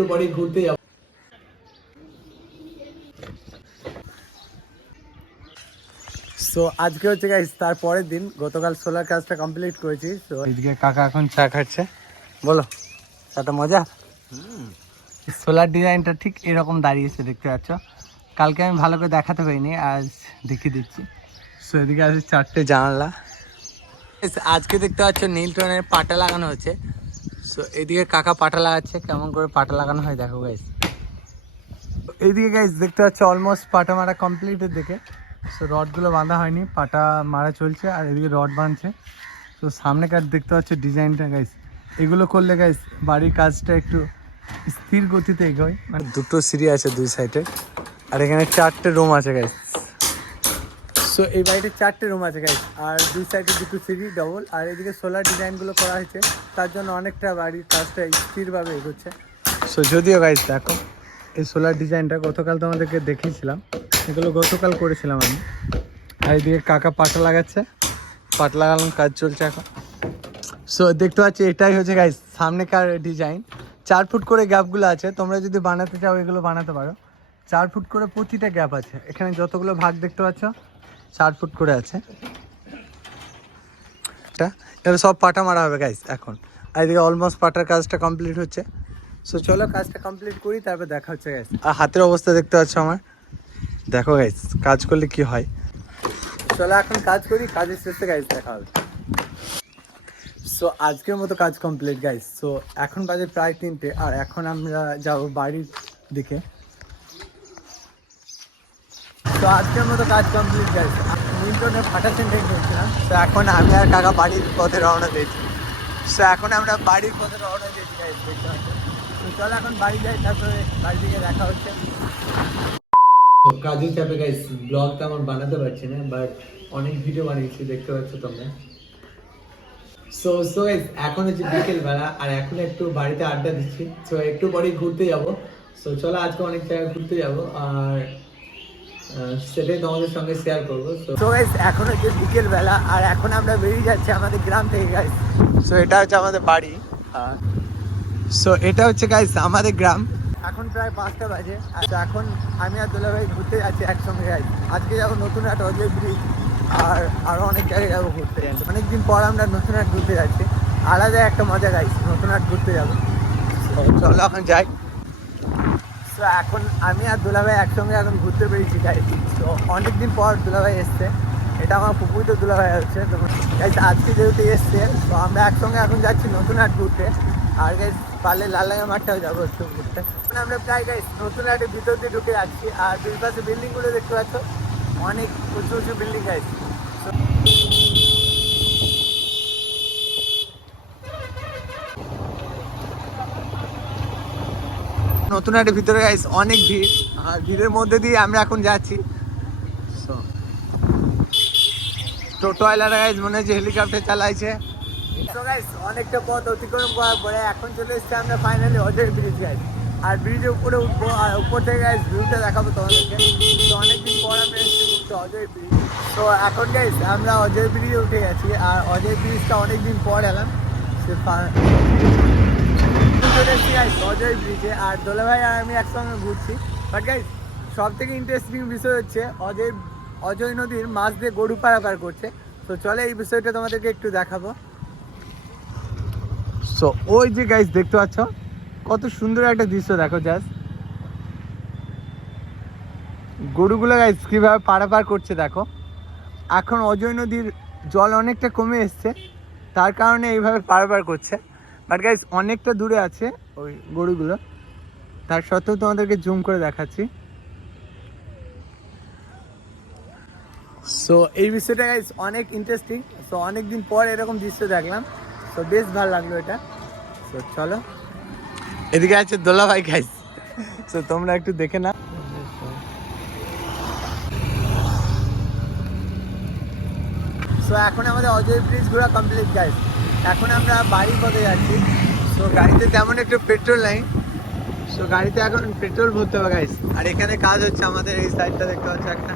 একটু পরে ঘুরতে যাব। সো আজকে হচ্ছে গাইস তার পরের দিন গতকাল সোলার কাজটা কমপ্লিট করেছি তো এইদিকে কাকা এখন চা খাচ্ছে। বলো চাটা মজা? সোলার ডিজাইনটা ঠিক এরকম দাঁড়িয়েছে দেখতে পাচ্ছ। কালকে আমি ভালো করে দেখাতে পারিনি আজ দেখিয়ে দিচ্ছি। সো এদিকে আছে চারটে জানালা। আজকে দেখতে পাচ্ছ নীল টনের পাটা লাগানো হচ্ছে। সো এদিকে কাকা পাটা লাগাচ্ছে, কেমন করে পাটা লাগানো হয় দেখো গাইস এইদিকে গাইস দেখতে পাচ্ছ অলমোস্ট পাটা মারা কমপ্লিটের দিকে। সো রডগুলো বাঁধা হয়নি, পাটা মারা চলছে, আর এদিকে রড বাঁধছে। তো সামনেকার দেখতে পাচ্ছ ডিজাইনটা গাইস এগুলো করলে গাইস বাড়ির কাজটা একটু স্থির গতিতে এগোয়। মানে দুটো সিঁড়ি আছে দুই সাইডে আর এখানে চারটে রুম আছে গাইস সো এই বাড়িতে চারটে রুম আছে গাইস আর দুই সাইডে দুটো সিঁড়ি ডবল আর এদিকে সোলার ডিজাইনগুলো করা হয়েছে। তার জন্য অনেকটা বাড়ির কাজটা স্থিরভাবে এগোচ্ছে। সো যদিও গাইস দেখো, এই সোলার ডিজাইনটা গতকাল তোমাদেরকে দেখিয়েছিলাম। এগুলো গতকাল করেছিলাম আমি। আর এদিকে কাকা পাটা লাগাচ্ছে। পাটা লাগালাম কাজ চলছে এখন। সো দেখতে পাচ্ছি, এটাই হচ্ছে গাইস সামনেকার ডিজাইন চার ফুট করে গ্যাপগুলো আছে। তোমরা যদি বানাতে চাও, এগুলো বানাতে পারো। চার ফুট করে প্রতিটা গ্যাপ আছে। এখানে যতগুলো ভাগ দেখতে পাচ্ছ চার ফুট করে আছে। এবার সব পাটা মারা হবে গাইস এখন। এদিকে অলমোস্ট পাটার কাজটা কমপ্লিট হচ্ছে। সো চলো কাজটা কমপ্লিট করি, তারপর দেখা হচ্ছে গাইস আর হাতের অবস্থা দেখতে পাচ্ছ আমার? দেখো গাইস কাজ করলে কি হয়? চলো এখন কাজ করি, কাজের শেষে গাইস দেখা হবে। সো আজকের মতো কাজ কমপ্লিট গাইস সো এখন বাজে প্রায় তিনটে, আর এখন আমরা যাব বাড়ির দিকে। তো আজকের মতো কাজ কমপ্লিট গাইস উইন্টনে ফাটা সেন্টার গিয়েছিলাম তো এখন আমি আর কাকা বাড়ির পথে রওনা দিয়েছি। সো এখন আমরা বাড়ির পথে রওনা দিয়েছি গাইস তো চলো এখন বাড়ি যাই, তারপরে বাড়ি থেকে দেখা হচ্ছে। তো কাজের চাপে গাইস ব্লগ তেমন বানাতে পারছি না বাট অনেক ভিডিও বানিয়েছি, দেখতে পাচ্ছ তোমরা। সো সো এখন হচ্ছে বিকেল বেলা আর এখন একটু বাড়িতে আড্ডা দিচ্ছি। সো একটু পরেই ঘুরতে যাব। সো চলো আজকে অনেক জায়গায় ঘুরতে যাব, আর সেটাই তোমাদের সঙ্গে শেয়ার করব সো গাইস এখন হচ্ছে বিকেল বেলা আর এখন আমরা বেরিয়ে যাচ্ছি আমাদের গ্রাম থেকে গাইস সো এটা হচ্ছে আমাদের বাড়ি। সো এটা হচ্ছে গাইস আমাদের গ্রাম। এখন প্রায় পাঁচটা বাজে আর তো এখন আমি আর দুলাভাই ঘুরতে যাচ্ছি একসঙ্গে যাই আজকে যাব নতুন একটা অজয় ব্রিজ আর আরও অনেক জায়গায় যাব ঘুরতে। যাচ্ছি অনেকদিন পর আমরা নতুন হাট ঘুরতে যাচ্ছি। আলাদা একটা মজা গাইছি নতুন হাট ঘুরতে যাব। চলো এখন যাই। তো এখন আমি আর দুলাভাই একসঙ্গে এখন ঘুরতে পেরেছি গাই তো অনেকদিন পর দুলাভাই এসছে। এটা আমার পুকুর তো দুলাভাই হচ্ছে তো গাইস আজকে যেহেতু এসছে, তো আমরা একসঙ্গে এখন যাচ্ছি নতুন হাট ঘুরতে। আর গাইস পারলে লালডাঙ্গা মাঠটাও যাব একটু ঘুরতে। আমরা প্রায় গাইস নতুন হাটের ভিতর দিয়ে ঢুকে যাচ্ছি। আর দুই পাশে বিল্ডিংগুলো দেখতে পাচ্ছ। অনেক উঁচু উঁচু বিল্ডিং গাইস নতুন হাটের ভিতরে গাইস অনেক ভিড়। আর ভিড়ের মধ্যে দিয়ে আমরা এখন যাচ্ছি। So, টোটোওয়ালারা গাইস মনে হচ্ছে হেলিকপ্টার চালাইছে। অনেকটা পথ অতিক্রম করার পরে এখন চলে এসেছি আমরা ফাইনালি অজয় ব্রিজ গাইস আর ব্রিজের উপরে উঠবো আর উপর থেকে গাইস ভিউটা দেখাবো তোমাদেরকে। তো অনেকদিন পর আমরা এসেছি ঘুরতে অজয় ব্রিজ তো এখন গাইস আমরা অজয় ব্রিজে উঠে গেছি আর অজয় ব্রিজটা অনেকদিন পর এলাম। সে চলে এসেছি গাইস অজয় ব্রিজে আর দোলা ভাই আর আমি একসঙ্গে ঘুরছি। বাট গাইস সব থেকে ইন্টারেস্টিং বিষয় হচ্ছে অজয় অজয় নদীর মাছ দিয়ে গরু পারাপার করছে। তো চলে এই বিষয়টা তোমাদেরকে একটু দেখাবো। সো ওই যে গাইস দেখতে পাচ্ছ? কত সুন্দর একটা দৃশ্য দেখো জাস্ট গরুগুলো গাইস কীভাবে পারাপার করছে দেখো। এখন অজয় নদীর জল অনেকটা কমে এসছে। তার কারণে এইভাবে পারাপার করছে। বাট গাইস অনেকটা দূরে আছে ওই গরুগুলো। তার সত্ত্বেও তোমাদেরকে জুম করে দেখাচ্ছি। সো এই বিষয়টা গাইস অনেক ইন্টারেস্টিং সো অনেক দিন পর এরকম দৃশ্য দেখলাম। সো বেশ ভালো লাগল এটা। সো চলো। এদিকে আছে দোলা ভাই গাইস সো তোমরা একটু দেখে না সো এখন আমাদের অজয় ব্রিজ ঘোরা কমপ্লিট গাইস এখন আমরা বাড়ির পথে যাচ্ছি। সো গাড়িতে তেমন একটু পেট্রোল নাই। সো গাড়িতে এখন পেট্রোল ভরতে হবে গাইস আর এখানে কাজ হচ্ছে আমাদের এই সাইডটা দেখতে পাচ্ছ একটা।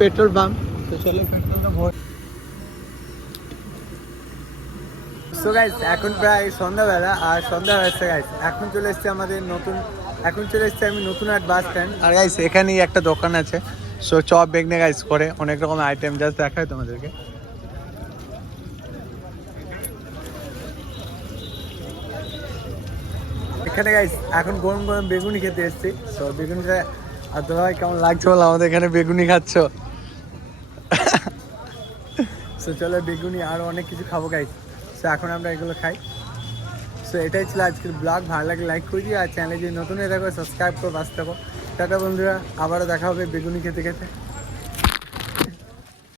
পেট্রোল পাম্প তো চলো পেট্রোলটা ভর সো গাইস এখন প্রায় সন্ধ্যাবেলা আর সন্ধ্যা হয়েছে গাইস এখন চলে এসেছে আমাদের নতুন এখন চলে এসেছে আমি নতুন এক বাস স্ট্যান্ড আর গাইস এখানেই একটা দোকান আছে। সো চপ, বেগনে গাইস করে অনেক রকম আইটেম জাস্ট দেখায় তোমাদেরকে। এখানে গাইস এখন গরম গরম বেগুনি খেতে এসেছি। সো বেগুনিটা আর তোমার কেমন লাগছে? বলো আমাদের এখানে বেগুনি খাচ্ছ। সো চলো বেগুনি আরও অনেক কিছু খাব গাইস সো এখন আমরা এগুলো খাই। সো এটাই ছিল আজকের ব্লগ ভালো লাগলে লাইক করে দিও। আর চ্যানেলে যদি নতুন হয়ে থাকো সাবস্ক্রাইব করে বাঁচতে থাকো। টাটা বন্ধুরা আবারও দেখা হবে বেগুনি খেতে খেতে।